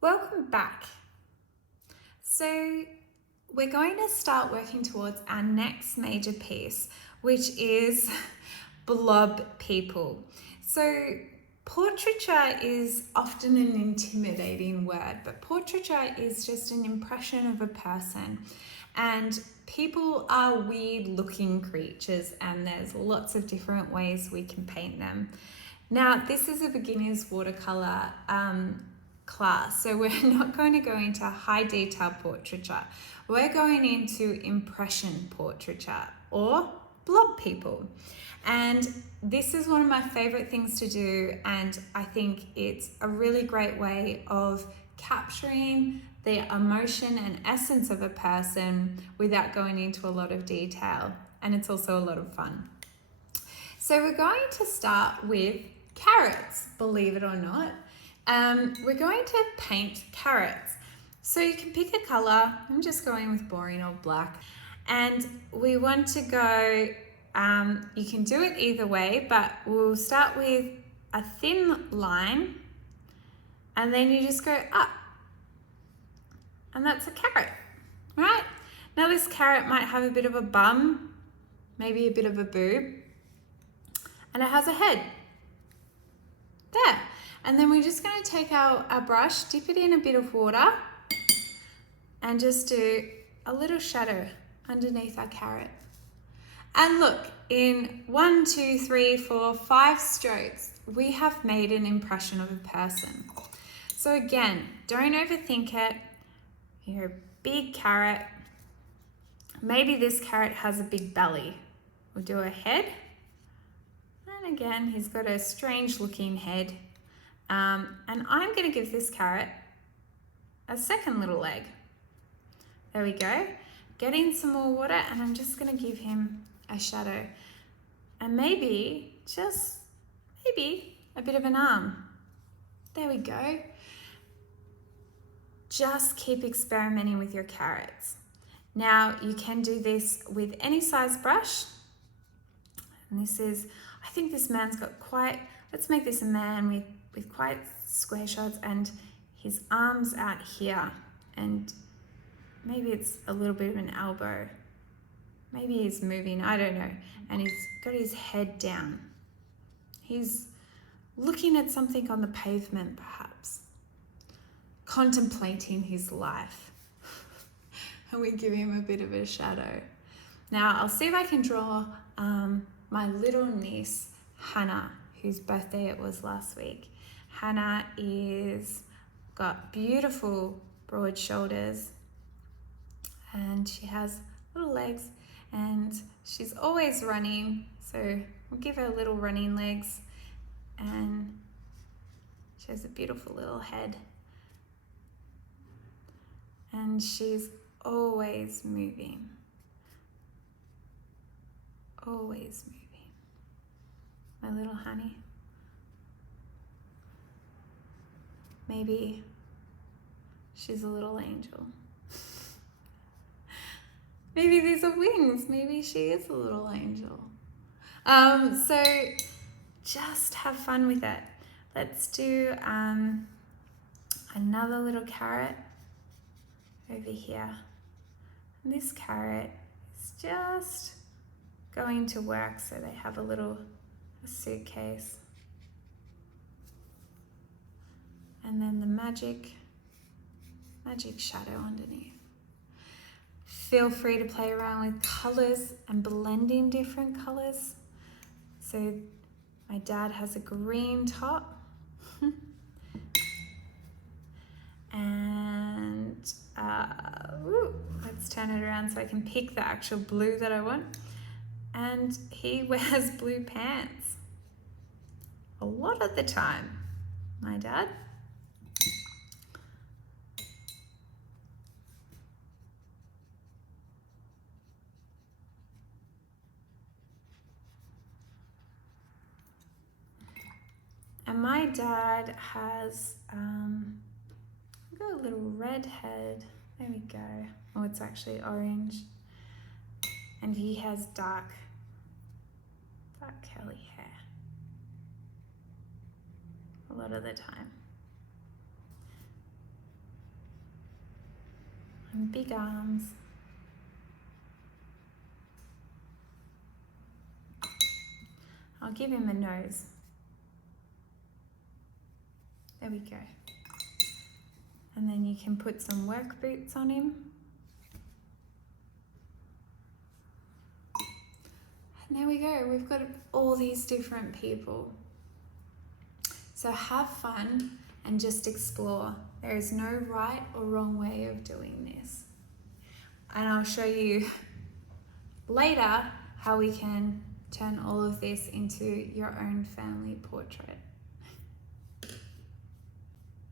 Welcome back. So we're going to start working towards our next major piece, which is Blob People. So portraiture is often an intimidating word, but portraiture is just an impression of a person. And people are weird looking creatures, and there's lots of different ways we can paint them. Now, this is a beginner's watercolour class, so we're not going to go into high detail portraiture. We're going into impression portraiture or blob people. And this is one of my favorite things to do, and I think it's a really great way of capturing the emotion and essence of a person without going into a lot of detail, and it's also a lot of fun. So we're going to start with carrots, believe it or not. We're going to paint carrots. So you can pick a color. I'm just going with boring old black. And we want to go, you can do it either way, but we'll start with a thin line and then you just go up. And that's a carrot, right? Now this carrot might have a bit of a bum, maybe a bit of a boob, and it has a head. There. And then we're just going to take our brush, dip it in a bit of water, and just do a little shadow underneath our carrot. And look, in 1, 2, 3, 4, 5 strokes, we have made an impression of a person. So again, don't overthink it. You're a big carrot. Maybe this carrot has a big belly. We'll do a head. And again, he's got a strange looking head. And I'm going to give this carrot a second little leg. There we go. Get in some more water and I'm just going to give him a shadow. And maybe, just maybe, a bit of an arm. There we go. Just keep experimenting with your carrots. Now you can do this with any size brush. And this is, I think this man's got quite, let's make this a man with quite square shots and his arms out here, and maybe it's a little bit of an elbow. Maybe he's moving, I don't know. And he's got his head down. He's looking at something on the pavement perhaps, contemplating his life. And we give him a bit of a shadow. Now I'll see if I can draw my little niece, Hannah, whose birthday it was last week. Hannah is got beautiful broad shoulders and she has little legs and she's always running. So we'll give her little running legs and she has a beautiful little head. And she's always moving. Always moving. My little honey. Maybe she's a little angel. Maybe these are wings. Maybe she is a little angel. So just have fun with it. Let's do another little carrot over here. And this carrot is just going to work, so they have a suitcase. And then the magic shadow underneath. Feel free to play around with colors and blending different colors. So my dad has a green top. And let's turn it around so I can pick the actual blue that I want. And he wears blue pants a lot of the time, my dad. And my dad has got a little red head. There we go. Oh, it's actually orange. And he has dark curly hair a lot of the time. big arms. I'll give him a nose. There we go. And then you can put some work boots on him. And there we go, we've got all these different people. So have fun and just explore. There is no right or wrong way of doing this. And I'll show you later how we can turn all of this into your own family portrait.